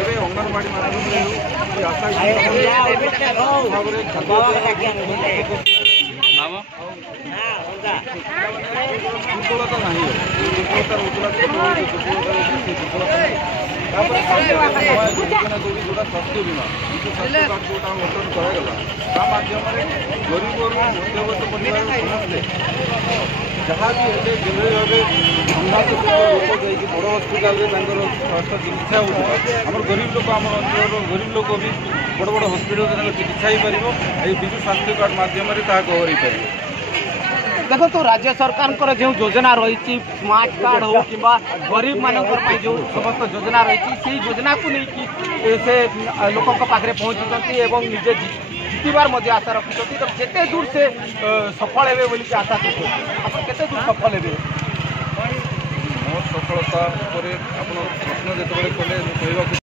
ଏବେ ଅଙ୍ଗନବାଡ଼ି ମାନଙ୍କରେ ଆଶା ଦୁର୍ବଳତା ନାହିଁ ଦୁର୍ବଳତା ରହୁଥିଲା ଦୁର୍ବଳତା ନାହିଁ ତାପରେ ଯୋଜନା ଯୋଉଠି ଯୋଉଟା ସ୍ୱାସ୍ଥ୍ୟ ବୀମା ବିଜୁ ସ୍ୱାସ୍ଥ୍ୟ କାର୍ଡ ଯୋଉଟା ବର୍ତ୍ତମାନ କରାଗଲା ତା ମାଧ୍ୟମରେ ଗରିବରୁ ମଧ୍ୟବିତ୍ତ ପରିବାର ସମସ୍ତେ ଯାହା ବି ହେଲେ ଯେଭଳି ଭାବେ ସଂଘାତ ଲୋକ ଯାଇକି ବଡ଼ ହସ୍ପିଟାଲରେ ତାଙ୍କର ସ୍ୱାସ୍ଥ୍ୟ ଚିକିତ୍ସା ହେଉଥିଲା ଆମର ଗରିବ ଲୋକ ଆମର ଅଞ୍ଚଳର ଗରିବ ଲୋକ ବି ବଡ଼ ବଡ଼ ହସ୍ପିଟାଲରେ ତାଙ୍କ ଚିକିତ୍ସା ହେଇପାରିବ ଏଇ ବିଜୁ ସ୍ୱାସ୍ଥ୍ୟ କାର୍ଡ ମାଧ୍ୟମରେ ତାହା କଭର ହେଇପାରିବ। देखो तो राज्य सरकार जो योजना रही स्मार्ट कार्ड हो कि गरीब मान जो समस्त योजना रही से योजना को लेकिन से लोकों पाखे पहुँचुंट और निजे जीतबार आशा रखुच्च तो केते दूर से सफल हे बोली आशा करते केते दूर सफल हे मोर सफलता प्रश्न जो कले कहवाक